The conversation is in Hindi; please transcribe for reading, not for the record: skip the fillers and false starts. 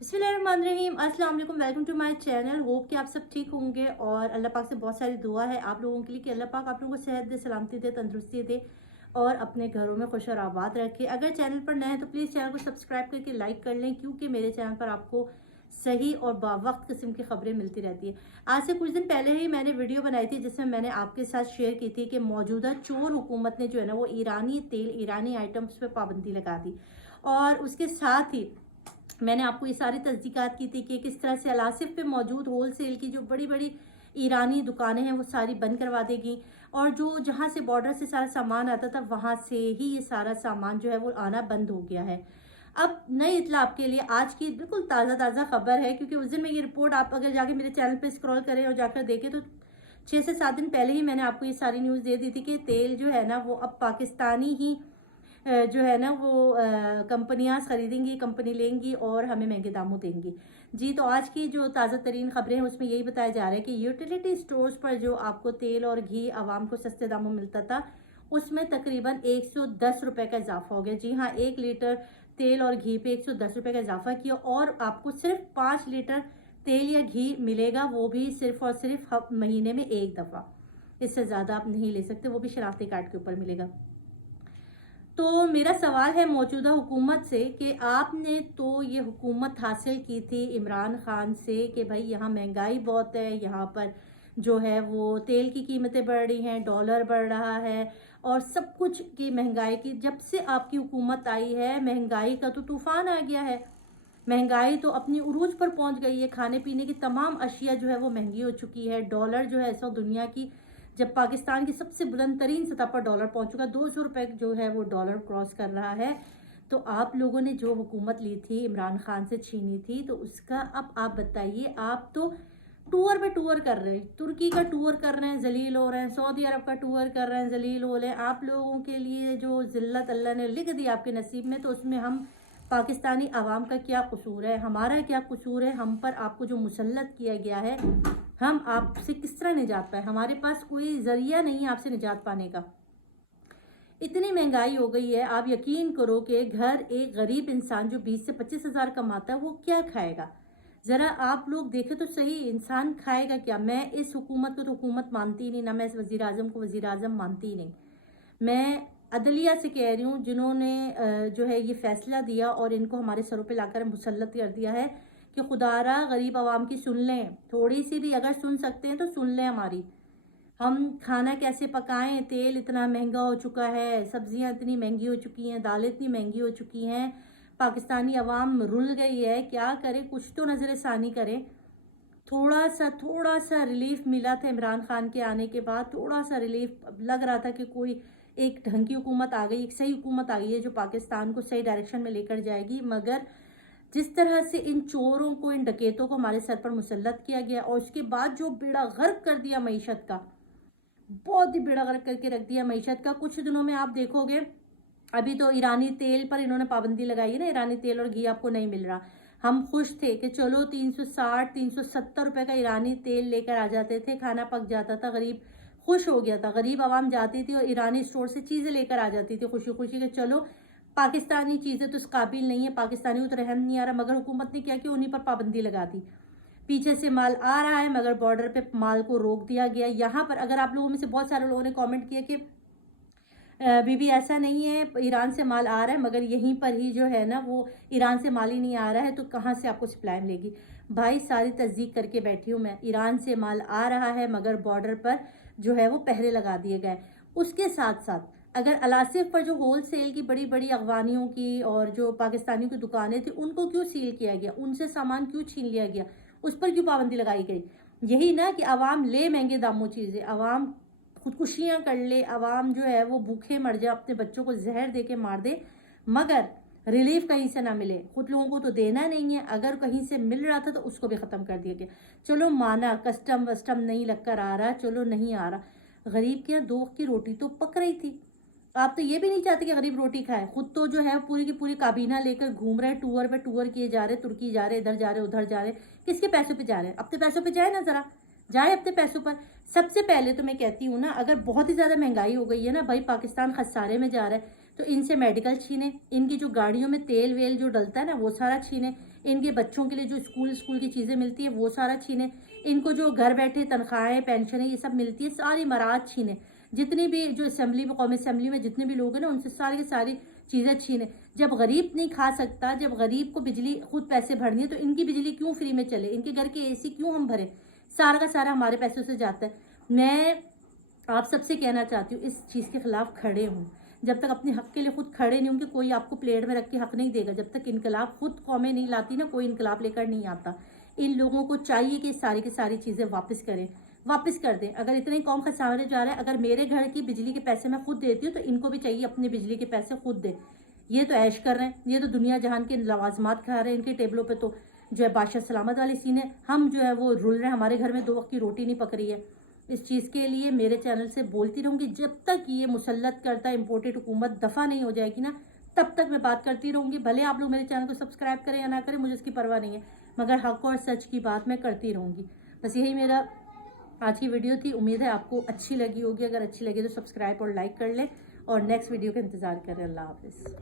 बिस्मिल्लाहिर्रहमानिर्रहीम। अस्सलाम वालेकुम। Welcome to my channel. Hope कि आप सब ठीक होंगे और अल्लाह पाक से बहुत सारी दुआ है आप लोगों के लिए कि अल्लाह पाक आप लोगों को सेहत दे, सलामती दे, तंदुरुस्ती दे और अपने घरों में खुश और आबाद रखे। अगर चैनल पर नए हैं तो प्लीज़ चैनल को सब्सक्राइब करके लाइक कर लें, क्योंकि मेरे चैनल पर आपको सही और बावक्त किस्म की खबरें मिलती रहती है। आज से कुछ दिन पहले ही मैंने वीडियो बनाई थी जिसमें मैंने आपके साथ शेयर की थी कि मौजूदा चोर हुकूमत ने जो है ना वो ईरानी तेल, ईरानी आइटम्स पे पाबंदी लगा दी। और उसके साथ ही मैंने आपको ये सारी तस्दीकात की थी कि किस तरह से अलासिफ पे मौजूद होल सेल की जो बड़ी बड़ी ईरानी दुकानें हैं वो सारी बंद करवा देगी, और जो जहाँ से बॉर्डर से सारा सामान आता था वहाँ से ही ये सारा सामान जो है वो आना बंद हो गया है। अब नई इतला आपके लिए आज की बिल्कुल ताज़ा खबर है, क्योंकि उस दिन में ये रिपोर्ट आप अगर जाके मेरे चैनल पे स्क्रॉल करें और जाकर देखें तो 6 से 7 दिन पहले ही मैंने आपको ये सारी न्यूज़ दे दी थी कि तेल जो है ना वो अब पाकिस्तानी ही जो है ना वो कंपनियां खरीदेंगी, कंपनी लेंगी और हमें महंगे दामों देंगी। जी, तो आज की जो ताज़ा तरीन खबरें हैं उसमें यही बताया जा रहा है कि यूटिलिटी स्टोर्स पर जो आपको तेल और घी आवाम को सस्ते दामों मिलता था उसमें तकरीबन 110 रुपये का इजाफा हो गया। जी हाँ, 1 लीटर तेल और घी पे 110 रुपये का इजाफा किया और आपको सिर्फ 5 लीटर तेल या घी मिलेगा, वो भी सिर्फ और सिर्फ महीने में एक दफ़ा। इससे ज़्यादा आप नहीं ले सकते, वो भी शनाख्ती कार्ड के ऊपर मिलेगा। तो मेरा सवाल है मौजूदा हुकूमत से कि आपने तो ये हुकूमत हासिल की थी इमरान खान से कि भाई यहाँ महंगाई बहुत है, यहाँ पर जो है वो तेल की कीमतें बढ़ रही हैं, डॉलर बढ़ रहा है और सब कुछ की महंगाई की जब से आपकी हुकूमत आई है महंगाई का तो तूफान आ गया है। महंगाई तो अपनी उरूज पर पहुंच गई है, खाने पीने की तमाम अशिया जो है वो महंगी हो चुकी है। डॉलर जो है ऐसा दुनिया की, जब पाकिस्तान की सबसे बुलंद तरीन सतह पर डॉलर पहुंच चुका, 200 रुपये जो है वो डॉलर क्रॉस कर रहा है। तो आप लोगों ने जो हुकूमत ली थी, इमरान खान से छीनी थी, तो उसका अब आप बताइए। आप तो टूर पे टूर कर रहे हैं, तुर्की का टूर कर रहे हैं, जलील हो रहे हैं, सऊदी अरब का टूर कर रहे हैं, जलील हो रहे हैं। आप लोगों के लिए जो जिल्लत अल्लाह ने लिख दी आपके नसीब में, तो उसमें हम पाकिस्तानी आवाम का क्या कसूर है, हमारा क्या कसूर है? हम पर आपको जो मुसल्लत किया गया है, हम आपसे किस तरह निजात पाए? हमारे पास कोई जरिया नहीं है आपसे निजात पाने का। इतनी महंगाई हो गई है, आप यकीन करो कि घर एक गरीब इंसान जो 20 से 25 हज़ार कमाता है वो क्या खाएगा? ज़रा आप लोग देखें तो सही, इंसान खाएगा क्या? मैं इस हुकूमत को तो हुकूमत मानती ही नहीं, ना मैं इस वज़ीर आज़म को वज़ीर आज़म मानती ही नहीं। मैं अदलिया से कह रही हूँ जिन्होंने जो है ये फैसला दिया और इनको हमारे सरों पे लाकर मुसल्लत कर दिया है कि खुदारा गरीब आवाम की सुन लें, थोड़ी सी भी अगर सुन सकते हैं तो सुन लें हमारी। हम खाना कैसे पकाएं? तेल इतना महंगा हो चुका है, सब्जियां इतनी महंगी हो चुकी हैं, दालें इतनी महंगी हो चुकी हैं, पाकिस्तानी अवाम रुल गई है। क्या करे? कुछ तो नज़रसानी करें। थोड़ा सा रिलीफ मिला था इमरान खान के आने के बाद, थोड़ा सा रिलीफ लग रहा था कि कोई एक ढंग की हुकूमत आ गई, एक सही हुकूमत आ गई है जो पाकिस्तान को सही डायरेक्शन में लेकर जाएगी। मगर जिस तरह से इन चोरों को, इन डकैतों को हमारे सर पर मुसल्लत किया गया और उसके बाद जो बेड़ा गर्क कर दिया मईशत का, बहुत ही बेड़ा गर्क करके रख दिया मईशत का। कुछ दिनों में आप देखोगे, अभी तो ईरानी तेल पर इन्होंने पाबंदी लगाई है ना, ईरानी तेल और घी आपको नहीं मिल रहा। हम खुश थे कि चलो 360 370 रुपए का ईरानी तेल लेकर आ जाते थे, खाना पक जाता था, गरीब खुश हो गया था। गरीब आवाम जाती थी और ईरानी स्टोर से चीज़ें लेकर आ जाती थी खुशी खुशी के, चलो पाकिस्तानी चीज़ें तो इस काबिल नहीं है, पाकिस्तानी को तो रहम नहीं आ रहा। मगर हुकूमत ने क्या किया, उन्हीं पर पाबंदी लगा दी। पीछे से माल आ रहा है मगर बॉर्डर पे माल को रोक दिया गया। यहाँ पर अगर आप लोगों में से बहुत सारे लोगों ने कमेंट किया कि बीबी ऐसा नहीं है, ईरान से माल आ रहा है मगर यहीं पर ही जो है ना वो ईरान से माल ही नहीं आ रहा है, तो कहाँ से आपको सप्लाई मिलेगी? भाई सारी तस्दीक करके बैठी हूँ मैं, ईरान से माल आ रहा है मगर बॉर्डर पर जो है वो पहरे लगा दिए गए। उसके साथ साथ अगर अलासिफ पर जो होल सेल की बड़ी बड़ी अफगानियों की और जो पाकिस्तानियों की दुकानें थी उनको क्यों सील किया गया, उनसे सामान क्यों छीन लिया गया, उस पर क्यों पाबंदी लगाई गई? यही ना कि आवाम ले महंगे दामों चीज़ें, आवाम खुदकुशियाँ कर ले, आवाम जो है वो भूखे मर जाए, अपने बच्चों को जहर दे के मार दे, मगर रिलीफ कहीं से ना मिले। खुद लोगों को तो देना नहीं है, अगर कहीं से मिल रहा था तो उसको भी ख़त्म कर दिया गया। चलो माना कस्टम वस्टम नहीं लग कर आ रहा, चलो नहीं आ रहा, गरीब के यहाँ 2 वक्त की रोटी तो पक रही थी। आप तो ये भी नहीं चाहते कि गरीब रोटी खाए, खुद तो जो है पूरी की पूरी काबीना लेकर घूम रहे, टूर पे टूर किए जा रहे, तुर्की जा रहे, इधर जा रहे, उधर जा रहे। किसके पैसों पे जा रहे हैं? अपने पैसों पे जाए ना, जरा जाए अपने पैसों पर। सबसे पहले तो मैं कहती हूँ ना, अगर बहुत ही ज़्यादा महंगाई हो गई है ना भाई, पाकिस्तान खसारे में जा रहा है, तो इनसे मेडिकल छीने, इनकी जो गाड़ियों में तेल वेल जो डलता है ना वो सारा छीने, इनके बच्चों के लिए जो स्कूल की चीज़ें मिलती है वो सारा छीने, इनको जो घर बैठे तनख्वाहें पेंशनें ये सब मिलती है सारी मराहत छीने, जितनी भी जो असेंबली में कौमी असेंबली में जितने भी लोग हैं ना उनसे सारी की सारी चीज़ें छीने। जब गरीब नहीं खा सकता, जब गरीब को बिजली खुद पैसे भरनी है तो इनकी बिजली क्यों फ्री में चले, इनके घर के एसी क्यों हम भरें, सारा का सारा हमारे पैसों से जाता है। मैं आप सबसे कहना चाहती हूँ इस चीज़ के खिलाफ खड़े हूँ। जब तक अपने हक के लिए खुद खड़े नहीं होंगे कोई आपको प्लेट में रख के हक नहीं देगा। जब तक इनकलाब खुद कौमें नहीं लाती ना कोई इनकलाब लेकर नहीं आता। इन लोगों को चाहिए कि सारी की सारी चीज़ें वापस करें, वापस कर दें। अगर इतनी कौम खसाने जा रहा है, अगर मेरे घर की बिजली के पैसे मैं खुद देती हूँ तो इनको भी चाहिए अपनी बिजली के पैसे खुद दें। ये तो ऐश कर रहे हैं, ये तो दुनिया जहान के लवाजमात खा रहे हैं, इनके टेबलों पे तो जो है बादशाह सलामत वाली सीन है। हम जो है वो रुल रहे हैं, हमारे घर में 2 वक्त की रोटी नहीं पक रही है। इस चीज़ के लिए मेरे चैनल से बोलती रहूँगी, जब तक ये मुसल्लत करता इम्पोर्टेड हुकूमत दफ़ा नहीं हो जाएगी ना तब तक मैं बात करती रहूँगी। भले आप लोग मेरे चैनल को सब्सक्राइब करें या ना करें, मुझे उसकी परवाह नहीं है, मगर हक और सच की बात मैं करती रहूँगी। बस यही मेरा आज की वीडियो थी। उम्मीद है आपको अच्छी लगी होगी। अगर अच्छी लगी तो सब्सक्राइब और लाइक कर लें और नेक्स्ट वीडियो का इंतज़ार करें। अल्लाह हाफिज़।